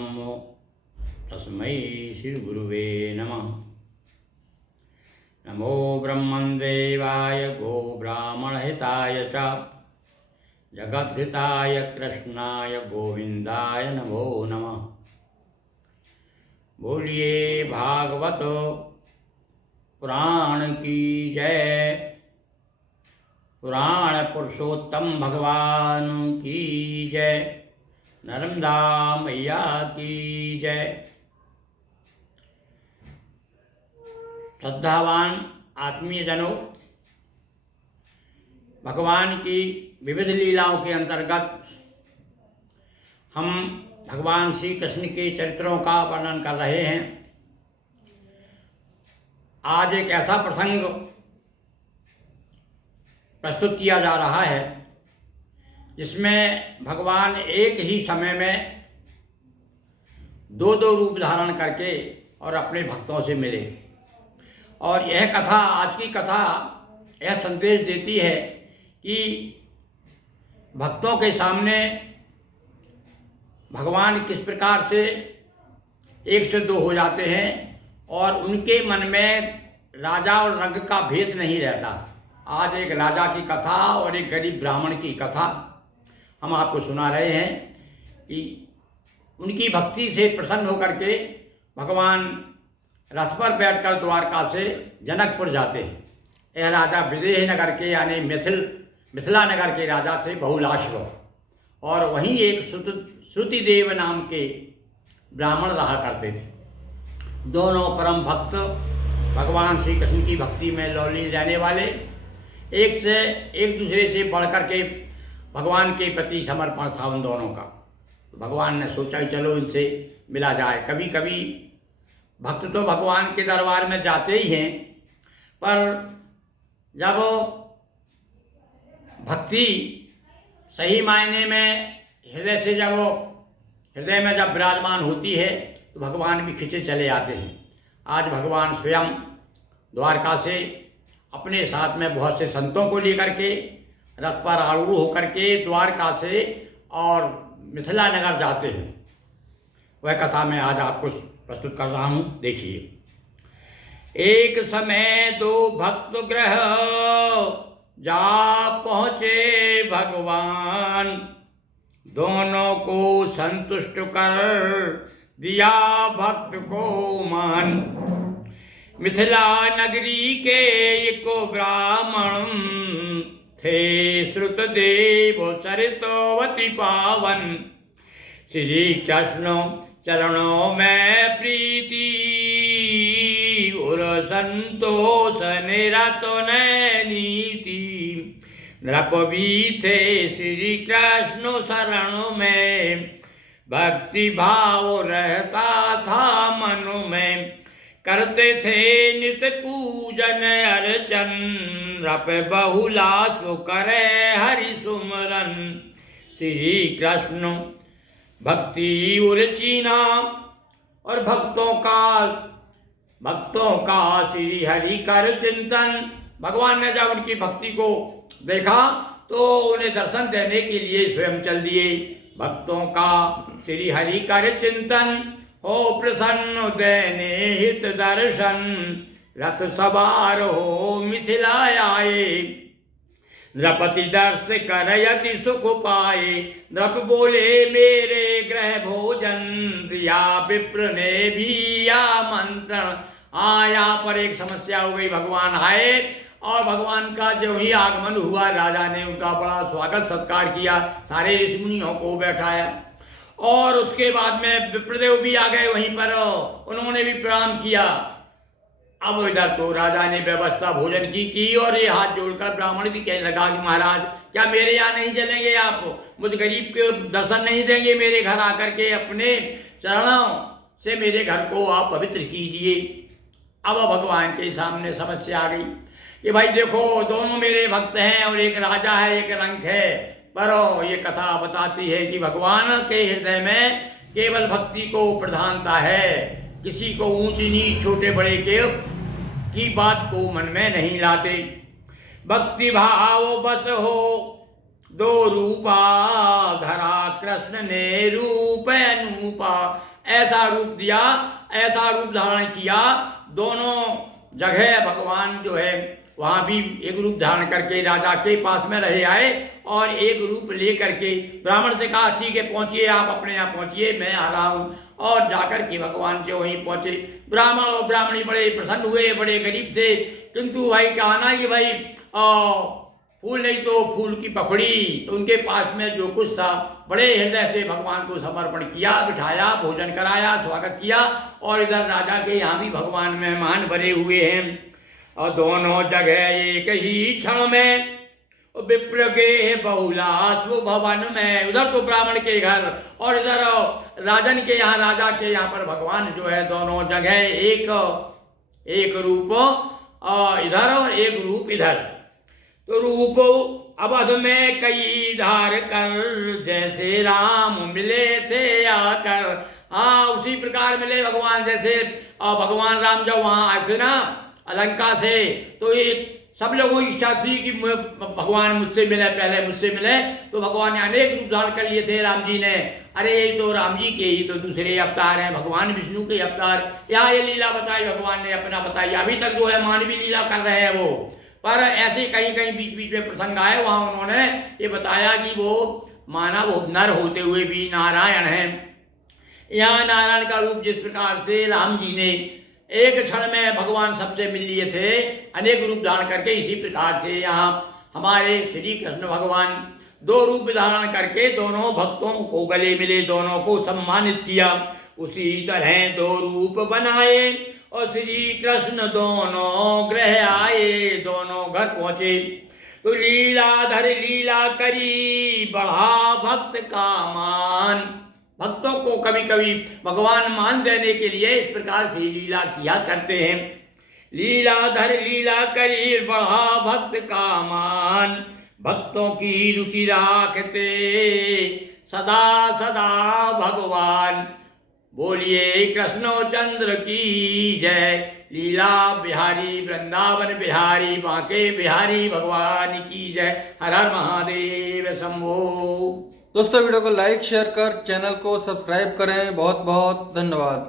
ब्रह्म तस्मै श्रीगुरुवे नमः। नमो ब्रह्मदेवाय गो ब्राह्मणहिताय च जगद्धिताय कृष्णाय गोविंदाय नमो नमः। बोलिए भागवत पुराण की जय। पुराण पुरुषोत्तम भगवान की जय। नर्मदा मैया की जय। श्रद्धावान आत्मीयजनों, भगवान की विविध लीलाओं के अंतर्गत हम भगवान श्री कृष्ण के चरित्रों का वर्णन कर रहे हैं। आज एक ऐसा प्रसंग प्रस्तुत किया जा रहा है जिसमें भगवान एक ही समय में दो रूप धारण करके और अपने भक्तों से मिले। और यह कथा, आज की कथा यह संदेश देती है कि भक्तों के सामने भगवान किस प्रकार से एक से दो हो जाते हैं और उनके मन में राजा और रंग का भेद नहीं रहता। आज एक राजा की कथा और एक गरीब ब्राह्मण की कथा हम आपको सुना रहे हैं कि उनकी भक्ति से प्रसन्न होकर के भगवान रथ पर बैठकर द्वारका से जनकपुर जाते हैं। यह राजा विदेह नगर के यानी मिथिला नगर के राजा थे, बहुलाश्व। और वहीं एक श्रुतिदेव नाम के ब्राह्मण रहा करते थे। दोनों परम भक्त, भगवान श्री कृष्ण की भक्ति में लौलीन रहने वाले, एक दूसरे से बढ़कर के भगवान के प्रति समर्पण था उन दोनों का। भगवान ने सोचा कि चलो इनसे मिला जाए। कभी कभी भक्त तो भगवान के दरबार में जाते ही हैं, पर जब भक्ति सही मायने में हृदय में जब विराजमान होती है तो भगवान भी खिंचे चले आते हैं। आज भगवान स्वयं द्वारका से अपने साथ में बहुत से संतों को लेकर के रथ पर आरूढ़ होकर के द्वारका से और मिथिला नगर जाते हैं। वह कथा मैं आज आपको प्रस्तुत कर रहा हूँ। देखिए। एक समय दो भक्त गृह जा पहुँचे भगवान, दोनों को संतुष्ट कर दिया भक्त को मान। मिथिला नगरी के एक ब्राह्मण थे श्रुतदेव चरितवती पावन। श्री कृष्ण चरणों में प्रीति और संतोष निरत नीति। नृप भी थे श्री कृष्ण शरण में, भक्ति भाव रहता था मन में। करते थे नित पूजन अर्चन, रप बहुला सो करे हरि सुमरन। श्री कृष्ण भक्ति उर्चीना और भक्तों का श्री हरि कर चिंतन। भगवान ने जब उनकी भक्ति को देखा तो उन्हें दर्शन देने के लिए स्वयं चल दिए। भक्तों का श्री हरि कर चिंतन, हो प्रसन्न देने हित दर्शन। रथ सवार हो मिथिला आए, नृपति दर्श करयति सुख पाए। नृप बोले मेरे गृह भोजन, दिया विप्र ने भी आमंत्रण। यहाँ पर एक समस्या हो गई। भगवान आए और भगवान का जो ही आगमन हुआ, राजा ने उनका बड़ा स्वागत सत्कार किया, सारे ऋषि मुनियों को बैठाया। और उसके बाद में विप्रदेव भी आ गए वहीं पर, उन्होंने भी प्रणाम किया। अब इधर तो राजा ने व्यवस्था भोजन की और ये हाथ जोड़कर ब्राह्मण भी कहने लगा कि महाराज क्या मेरे यहाँ नहीं चलेंगे आप? मुझ गरीब के दर्शन नहीं देंगे? मेरे घर आकर के अपने चरणों से मेरे घर को आप पवित्र कीजिए। अब भगवान के सामने समस्या आ गई कि भाई देखो, दोनों मेरे भक्त हैं और एक राजा है एक रंक है। पर ये कथा बताती है कि भगवान के हृदय में केवल भक्ति को प्रधानता है। किसी को ऊंची नीच छोटे बड़े की बात को मन में नहीं लाते। भक्ति भाव बस हो दो रूपा, धरा कृष्ण ने रूप अनूपा। ऐसा रूप दिया, ऐसा रूप धारण किया। दोनों जगह भगवान जो है वहाँ भी एक रूप धारण करके राजा के पास में रहे आए और एक रूप ले करके ब्राह्मण से कहा ठीक है पहुँचिए, आप अपने यहाँ पहुँचिए, मैं आ रहा हूँ। और जाकर के भगवान से वहीं पहुँचे। ब्राह्मण और ब्राह्मणी बड़े प्रसन्न हुए, बड़े गरीब थे, किंतु भाई कहा ना कि भाई फूल नहीं तो फूल की पखड़ी, तो उनके पास में जो कुछ था बड़े हृदय से भगवान को समर्पण किया, बिठाया, भोजन कराया, स्वागत किया। और इधर राजा के यहाँ भी भगवान मेहमान बने हुए हैं। और दोनों जगह एक ही क्षण में विप्र के बहुलास्व भवन में, उधर तो ब्राह्मण के घर और इधर राजन के यहाँ, राजा के यहाँ पर भगवान जो है दोनों जगह एक रूप इधर और एक रूप इधर। तो रूप अवध में कई धार कर, जैसे राम मिले थे आकर। हाँ, उसी प्रकार मिले भगवान, जैसे भगवान राम जब वहाँ आए थे ना अलंका से, तो ये सब लोगों की इच्छा थी कि भगवान मुझसे मिले, पहले मुझसे मिले। तो भगवान ने अनेक रूप धारण कर लिए थे राम जी ने। अरे ये तो राम जी के ही तो दूसरे अवतार हैं, भगवान विष्णु के अवतार। यहाँ ये लीला बताई भगवान ने, अपना बताई। अभी तक जो है मानवीय लीला कर रहे हैं वो, पर ऐसे कहीं कहीं बीच बीच में प्रसंग आए, वहाँ उन्होंने ये बताया कि वो मानव नर होते हुए भी नारायण हैं। यहाँ नारायण का रूप जिस प्रकार से राम जी ने एक क्षण में भगवान सबसे मिल लिए थे, अनेक रूप धारण करके, इसी प्रकार से यहाँ हमारे श्री कृष्ण भगवान दो रूप धारण करके दोनों भक्तों को गले मिले, दोनों को सम्मानित किया। उसी तरह दो रूप बनाए और श्री कृष्ण दोनों ग्रह आए, दोनों घर पहुंचे। तो लीलाधर लीला करी, बढ़ा भक्त का मान। भक्तों को कभी कभी भगवान मान देने के लिए इस प्रकार से लीला किया करते हैं। लीलाधर लीला करी, बढ़ा भक्त का मान। भक्तों की रुचि राखते सदा सदा भगवान। बोलिए कृष्णचंद्र की जय। लीला बिहारी वृंदावन बिहारी बांके बिहारी भगवान की जय। हर हर महादेव शंभो। दोस्तों वीडियो को लाइक शेयर कर चैनल को सब्सक्राइब करें। बहुत बहुत धन्यवाद।